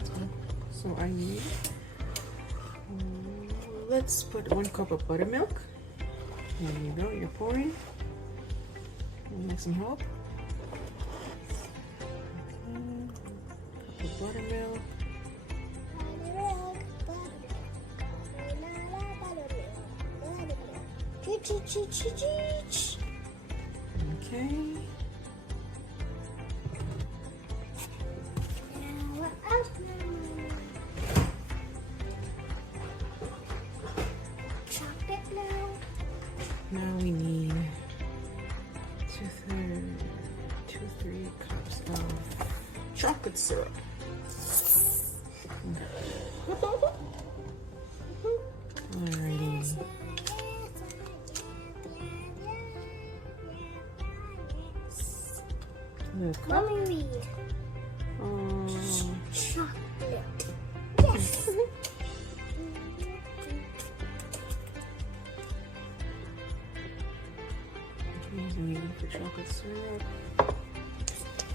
that's fine. So I need, let's put 1 cup of buttermilk. There you go, you're pouring. You need some help. Okay, cup of buttermilk. Okay. Now we need 2-3 cups of chocolate syrup. Okay. Alrighty. Mommy, read. Chocolate. Yes. We need for chocolate syrup.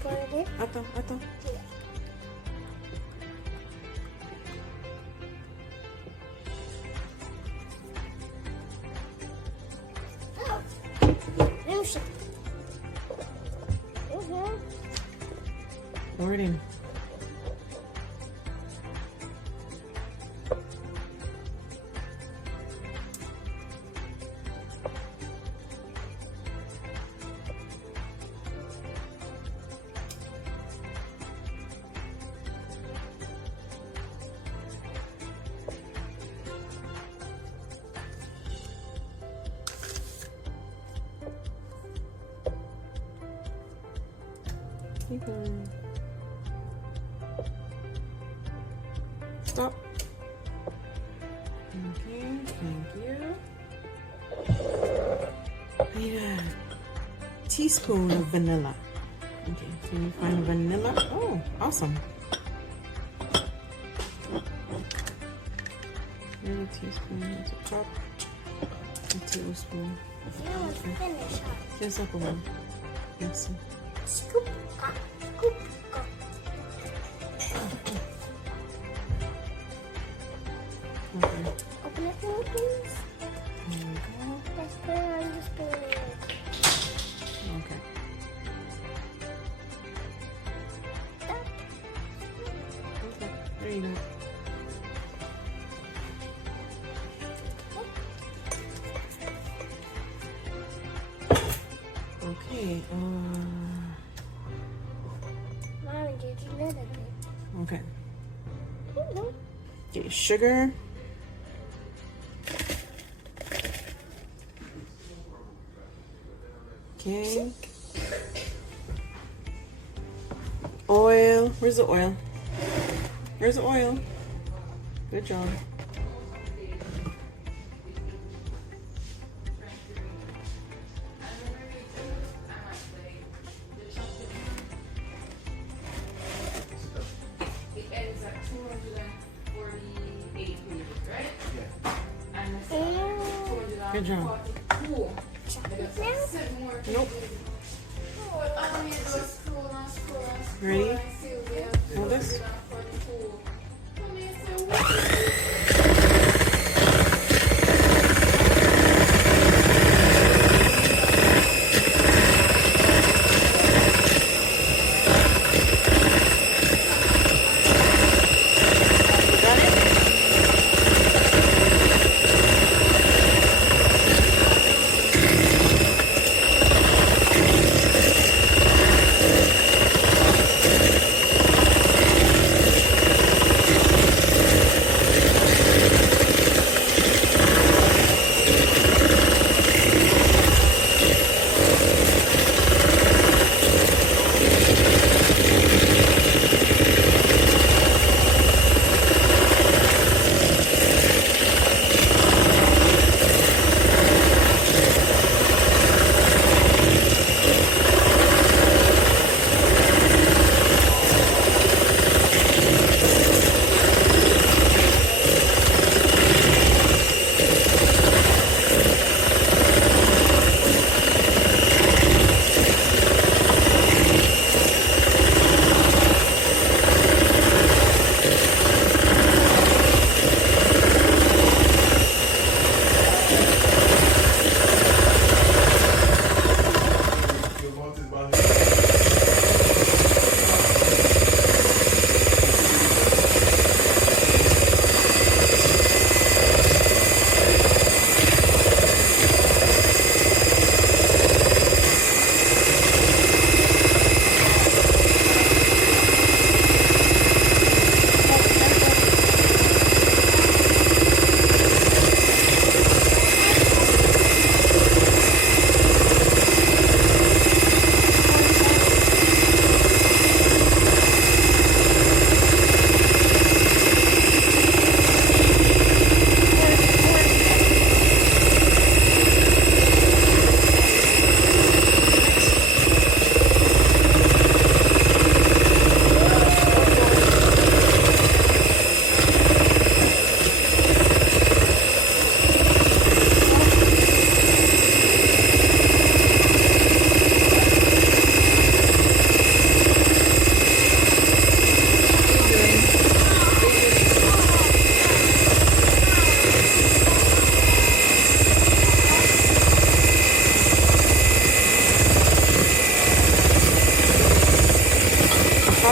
Put it in. Ato. Yeah. Pour it in. Keep going. Stop. Okay, thank you. I need a teaspoon of vanilla. Okay, can you find vanilla? Oh, awesome. Here's a teaspoon, that's a cup, a tablespoon. Finish. There's up one. Yes. Scoop, scoop, Okay. Open it for me, please. There we go. Let's put it on the spoon. Okay. Stop. Okay. There you go. Okay. Mommy, did you let it? Okay. No. Okay, sugar. Okay. Oil. Where's the oil? Where's the oil? Good job. Good job. Nope. Ready? Hold this. Got it?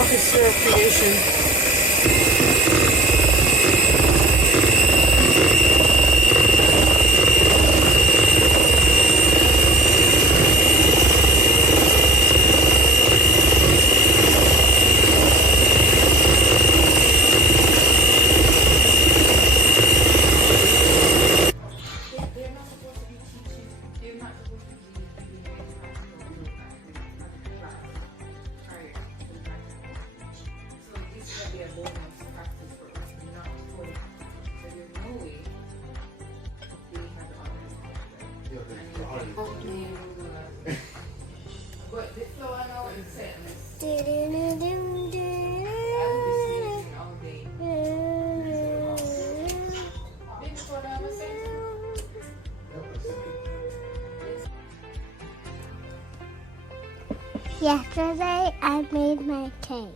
chocolate syrup creation. They're not supposed to be teaching. They're not supposed to be giving any practical class prior to the practice. So this is gonna be a bonus practice for us, not for. So there's no way they have the already. Yeah, But the flow now is sentence. I Do-do-do-do-do. will be sleeping all day. Didn't flow down the sentence? Yesterday I made my cake.